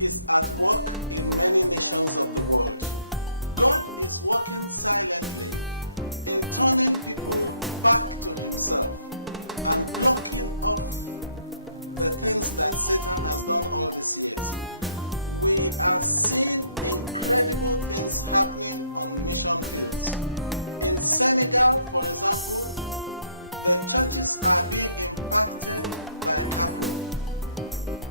is at work in many nations of the world. God is working silently in turning people back to himself and blocking off the things that Satan has done all these years. We are seeing incredible things happening on mission fields. In Senegal, for example, the churches are being impacted by Capro,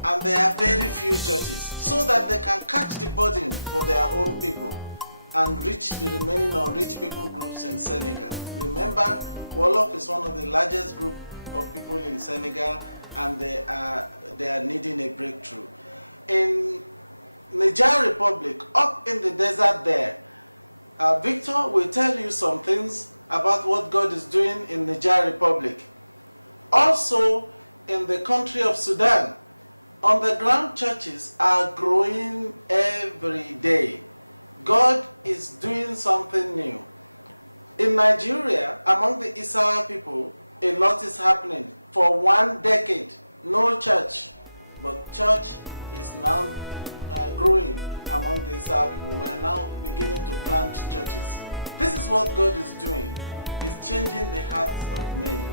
and there are very few churches, so that they can catch the burden for their own people and reach the remaining unreached people groups in Senegal. Remember, Wolof is one of the largest group of people in Senegal, and they are needing a breakthrough. In Niger Republic, up in the desert there, Victor will tell you some things about what God is doing in Niger Republic. Also, in the country of Sudan, underground churches are growing every day. God is doing something new. In Nigeria, among the Isa people, a lot is happening. For 1 decade, no church, but church is now growing among the Isa people. We're now beginning to plant churches. This is what God is doing. He's changing the hearts of many.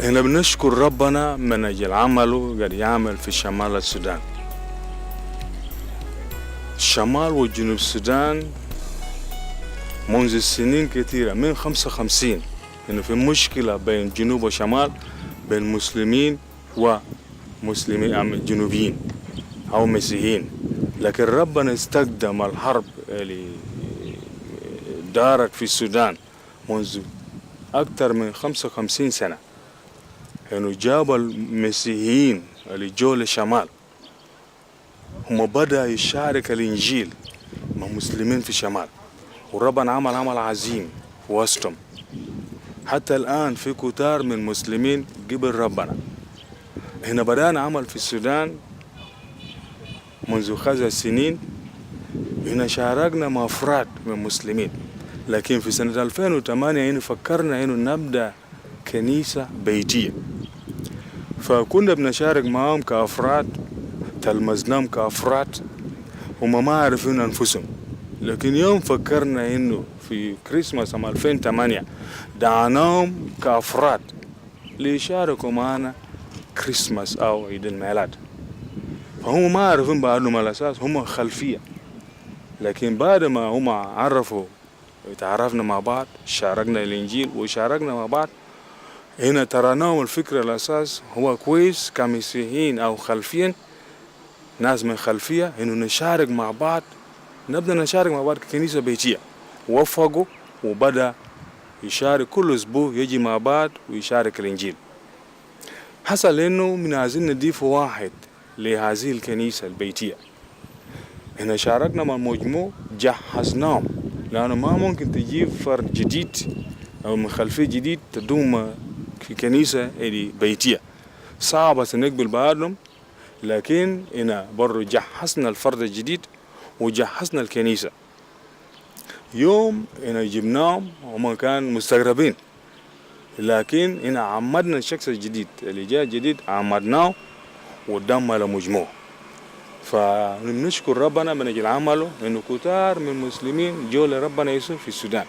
هنا بنشكر ربنا من أجل عمله قد يعمل في شمال السودان. الشمال وجنوب السودان منذ سنين كثيرة من 55 إنه في مشكلة بين جنوب وشمال، بين مسلمين ومسلمين جنوبيين أو مسيحيين، لكن ربنا استخدم الحرب اللي دارت في السودان منذ أكثر من 55 سنة إنه جاب المسيحيين اللي جو للشمال، هم بدأ يشارك الإنجيل مع مسلمين في الشمال، وربنا عمل عظيم في وسطهم. حتى الآن في كتار من المسلمين قبل ربنا. هنا بدأنا عمل في السودان منذ 5 سنين. هنا شاركنا مع أفراد من المسلمين، لكن في سنة 2008 هنا فكرنا إنه نبدأ كنيسة بيتية، فكنا بنشارك معهم كأفراد، تلمذناهم كأفراد، هم ما عارفين أنفسهم. لكن يوم فكرنا إنه في كريسماس 2008 دعاناهم كأفراد ليشاركوا معنا كريسماس أو عيد الميلاد، فهم ما عارفين بعدهم على أساس هم خلفية. لكن بعد ما هم عرفوا تعرفنا مع بعض، شاركنا الإنجيل وشاركنا مع بعض، هنا تراناهم الفكرة الأساس هو كويس كمسيحيين أو خلفيين، ناس من خلفية، إنه نشارك مع بعض، نبدأ نشارك مع بعض ككنيسة بيتية. وفقوا وبدأ يشارك كل أسبوع، يجي مع بعض ويشارك الإنجيل. حصل إنه من عايزين نضيف واحد لهذه الكنيسة البيتية. هنا شاركنا مع مجموع، جهزناهم، لأنه ما ممكن تجيب فرد جديد أو من خلفية جديد تدوم في كنيسة بيتية، صعبة نقبل بعضهم. لكن هنا برضو جهزنا الفرد الجديد وجهزنا الكنيسة. يوم هنا جبناهم هم كان مستغربين، لكن هنا عمدنا الشخص الجديد اللي جاء جديد، عمدناه ودم على مجموع. فنشكر ربنا من أجل عمله إنه كتار من المسلمين جو لربنا يسوع في السودان.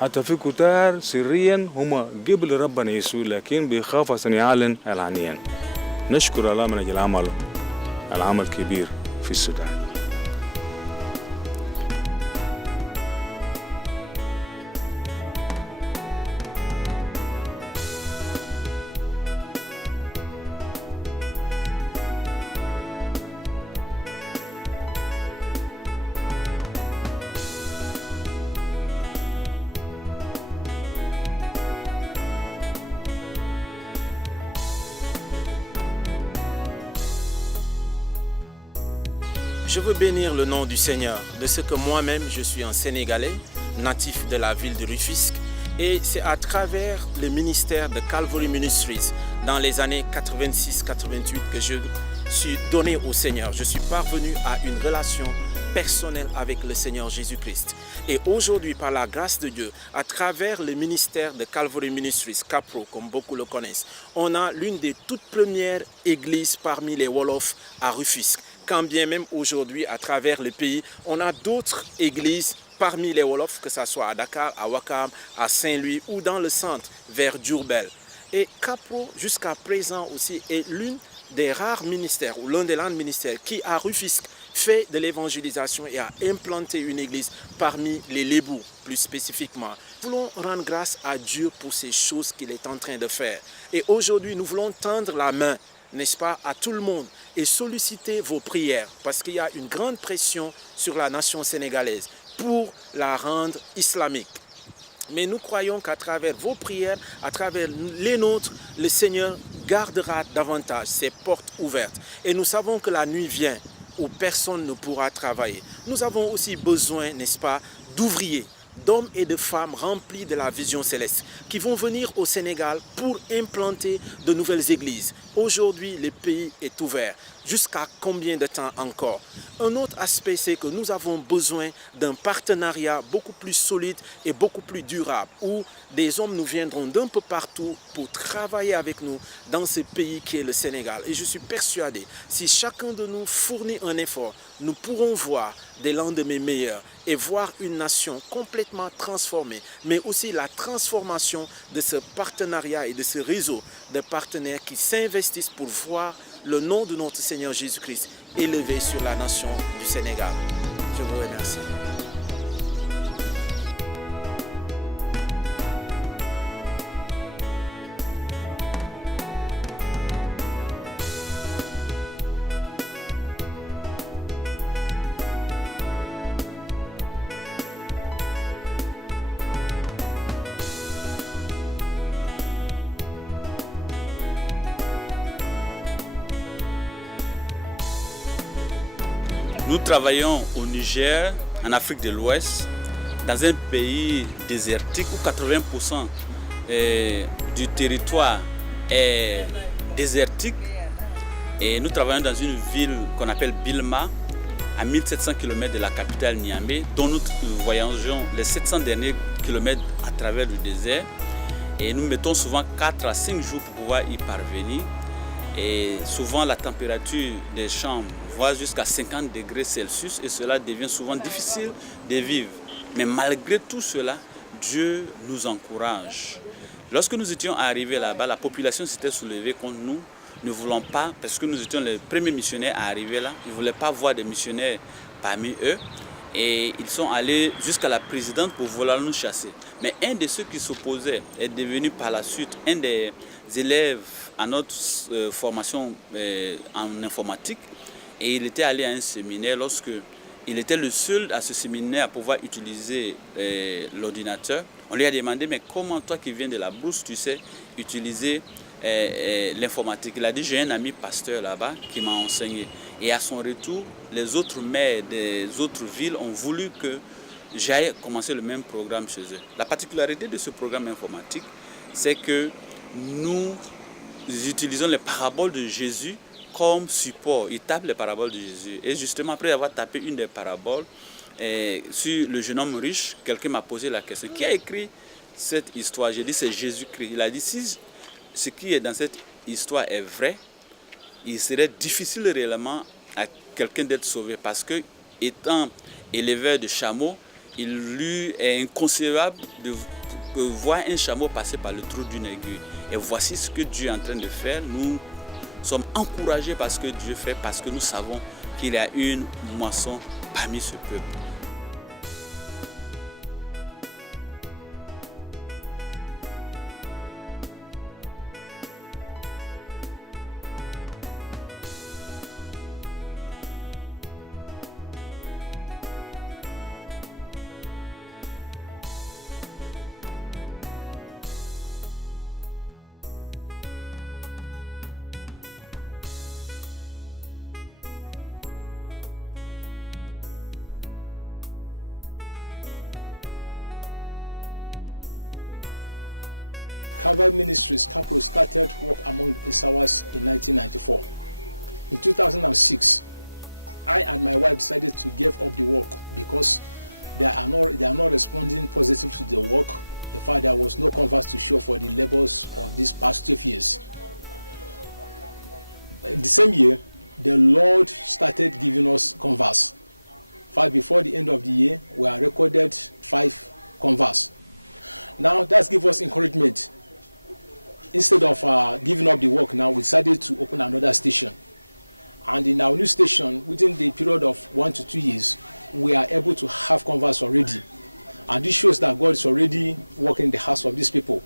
حتى في كتار سريا هم قبل ربنا يسوع، لكن بيخافوا أن يعلن العنيان. نشكر الله من أجل عمله، العمل كبير في السودان. Je veux bénir le nom du Seigneur, de ce que moi-même je suis un Sénégalais, natif de la ville de Rufisque, et c'est à travers le ministère de Calvary Ministries dans les années 86-88 que je suis donné au Seigneur. Je suis parvenu à une relation personnelle avec le Seigneur Jésus-Christ. Et aujourd'hui, par la grâce de Dieu, à travers le ministère de Calvary Ministries, CAPRO, comme beaucoup le connaissent, on a l'une des toutes premières églises parmi les Wolofs à Rufisque. Quand bien même aujourd'hui, à travers le pays, on a d'autres églises parmi les Wolofs, que ce soit à Dakar, à Ouakam, à Saint-Louis ou dans le centre, vers Diourbel. Et CAPRO, jusqu'à présent aussi, est l'une des rares ministères, ou l'un des rares ministères qui, à Rufisque, fait de l'évangélisation et a implanté une église parmi les Lébous, plus spécifiquement. Nous voulons rendre grâce à Dieu pour ces choses qu'il est en train de faire. Et aujourd'hui, nous voulons tendre la main, n'est-ce pas, à tout le monde et solliciter vos prières parce qu'il y a une grande pression sur la nation sénégalaise pour la rendre islamique. Mais nous croyons qu'à travers vos prières, à travers les nôtres, le Seigneur gardera davantage ses portes ouvertes. Et nous savons que la nuit vient où personne ne pourra travailler. Nous avons aussi besoin, n'est-ce pas, d'ouvriers, d'hommes et de femmes remplis de la vision céleste qui vont venir au Sénégal pour implanter de nouvelles églises. Aujourd'hui, le pays est ouvert. Jusqu'à combien de temps encore? Un autre aspect, c'est que nous avons besoin d'un partenariat beaucoup plus solide et beaucoup plus durable, où des hommes nous viendront d'un peu partout pour travailler avec nous dans ce pays qui est le Sénégal. Et je suis persuadé, si chacun de nous fournit un effort, nous pourrons voir des lendemains meilleurs et voir une nation complètement transformée, mais aussi la transformation de ce partenariat et de ce réseau de partenaires qui s'investissent pour voir le nom de notre Seigneur Jésus-Christ élevé sur la nation du Sénégal. Je vous remercie. Nous travaillons au Niger, en Afrique de l'Ouest, dans un pays désertique où 80% du territoire est désertique. Et nous travaillons dans une ville qu'on appelle Bilma, à 1700 km de la capitale Niamey, dont nous voyageons les 700 derniers kilomètres à travers le désert. Et nous mettons souvent 4 à 5 jours pour pouvoir y parvenir. Et souvent la température des chambres va jusqu'à 50 degrés Celsius et cela devient souvent difficile de vivre. Mais malgré tout cela, Dieu nous encourage. Lorsque nous étions arrivés là-bas, la population s'était soulevée contre nous. Ne voulons pas, parce que nous étions les premiers missionnaires à arriver là, ils ne voulaient pas voir des missionnaires parmi eux. Et ils sont allés jusqu'à la présidente pour vouloir nous chasser. Mais un de ceux qui s'opposaient est devenu par la suite un des élèves à notre formation en informatique. Et il était allé à un séminaire lorsque il était le seul à ce séminaire à pouvoir utiliser l'ordinateur. On lui a demandé, mais comment toi qui viens de la brousse, tu sais utiliser l'informatique? Il a dit, j'ai un ami pasteur là-bas qui m'a enseigné. Et à son retour, les autres maires des autres villes ont voulu que j'aille commencer le même programme chez eux. La particularité de ce programme informatique, c'est que nous utilisons les paraboles de Jésus comme support. Il tape les paraboles de Jésus. Et justement, après avoir tapé une des paraboles sur le jeune homme riche, quelqu'un m'a posé la question, qui a écrit cette histoire? J'ai dit, c'est Jésus-Christ. Il a dit, si ce qui est dans cette histoire est vrai, il serait difficile réellement à quelqu'un d'être sauvé parce que, étant éleveur de chameaux, il lui est inconcevable de voir un chameau passer par le trou d'une aiguille. Et voici ce que Dieu est en train de faire. Nous sommes encouragés par ce que Dieu fait, parce que nous savons qu'il y a une moisson parmi ce peuple. Calvary Ministries, Capro, started work among the Isawas in 1994. In 2006, I and my wife decided to give up the work because they are not responding positive to the work. In fact, there was no converts to show for the labors of these past 12 years. In the same year, the Lord started giving us converts. In fact, before the end of the year, we have recorded 5 converts. Now, that gives us encouragement. Instead of giving up the work, now we decided to open another station. And in our new station, within the period of 1 to 2 years, we are able to have converts already. And this shows that God is already working in the hearts of these people.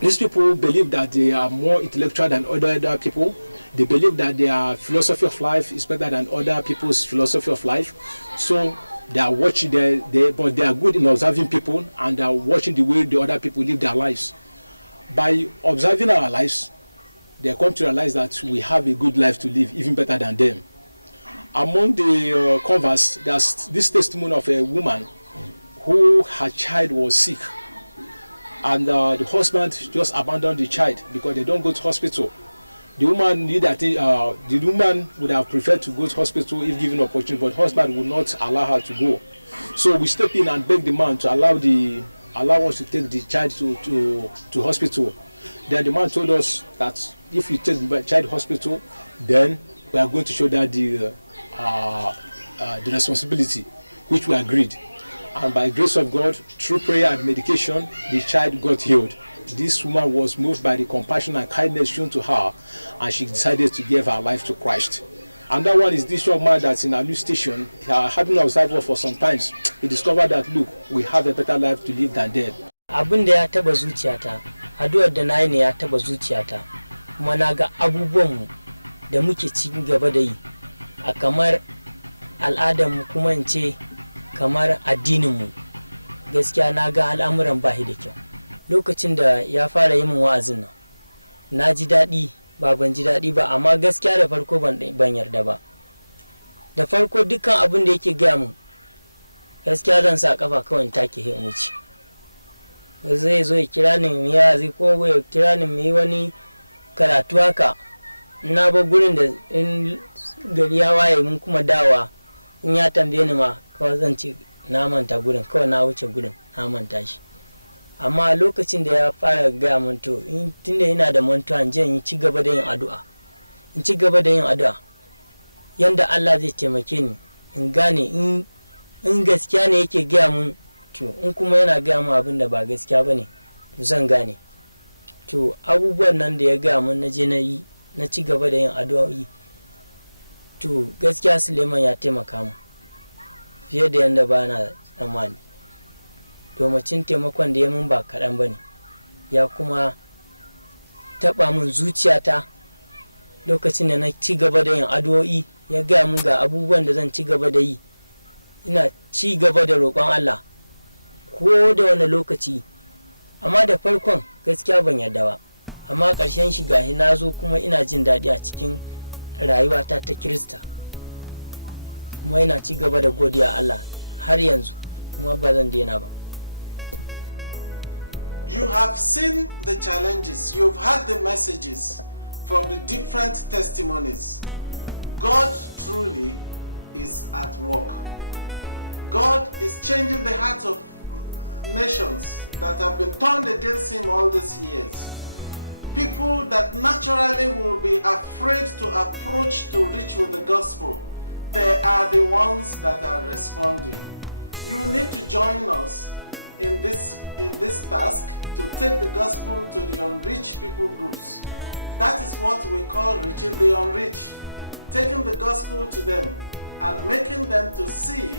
These people believe that they are more intellectual than other people. They believe that their philosophy of life is better than other people's philosophy of life. So they are watching, but they are good in observing people, and they are watching the way the other people live their lives. By observing our lives, they come to realize that we have a good life to live, even better than them. Among the converts, there's this testimony of a woman who her child was sick, and the husband just abandoned the child because they don't go to hospital. The woman the woman would have preferred to go to hospital if given opportunity, but husband would not allow her to go. So we step in and beg the man to allow us to take the child to hospital. Then the man told us that if we take the child to hospital, then we are going to show that the responsibility, which we agreed. And by grace of God, through prayer and medication, the child got healed. This woman was moved by the compassion and kindness shown to her, and she decided to give her life to Christ. And that one is this young man that's in our new station. Having observed her for some time, he discovered that, look, we have a better life to live than them. Abin da ya taba zuciyata, addu'ar da nayi ne ya taba zuciyata, kuma na ga abubuwanmu da muke cikin gaba da yi a kamar al'adarmu, kuma in ce kamar addininmu. Gaskiya na ga al'amuran ba da kyau. Lokacin da ya fara yi min wa'azin nan, na ji daɗi, ban ji daɗi ba, amma gaskiya da farko ban yarda ba. Da farko dukkan abin da yake gaya min, gaskiya zan sa kafa kawai take in wuce. Zai zo ya kira ni mu yazi, ko ya kira ni mu yi wani karatu haka. Na ba gurin da in gari ya waye mun kuma dawa, in ya tambaye ni ma kawai zan ce na manta gurin, kawai na wuce gurin, na manta shi. Amma lokacin da ya fara gaya min to tunda ina da mantuwa, in je in ci gaba da yin addu'a, in ci gaba da yin addu'a yanda Allah zai taimake ni in gane in gaskiya ne yake gaya min, to in kuma yana gaya min abin da ba gaskiya bane, to zan gane. To abubuwan nan da ya gaya min na je na yi, na ci gaba da yin addu'o'i, to gaskiya Suleiman ya taimaka min fiye da yanda ba na tsammani. Domacin taimakon da ya min ba kaɗan ba ne, ya kuma taɓa min zuciyata lokacin da na ci gaba da yin addu'o'i. Ya gaya min ga abubuwan da zan ci gaba da yi, ina ci gaba da roƙon Allah ko da wani lokaci. Amma da farkon gaskiya ban yarda ba, amma ƙarshen shi gahi na zo kuma ina jin daɗi a cikin rayuwata ta Kirista, kuma ina ci gaba da godiya Allah har yanzu, kuma ba zan daina ba. You have seen the challenges, you've heard the messages from the different testimonies. God truly is at work. God is changing the hearts of nations that have been turned against him all these years. People that naturally will be afraid to approach to reach with the gospel, they are the ones that are responding. You need to join us in this task to take the gospel to the unreached people groups. That is what we call reaching the unreached. Taking the gospel to them and making them to see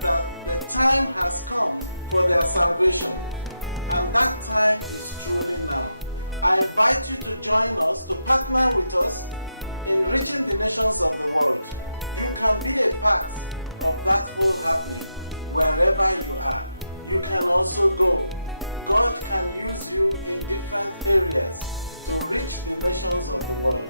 that the time has come for their salvation. And that time is truly now. I invite you to join us, to partner with us in reaching the nations of the world. You can be a part of that whole happening wherever you are. You can also go. God can use you in different areas to reach the nations of the world.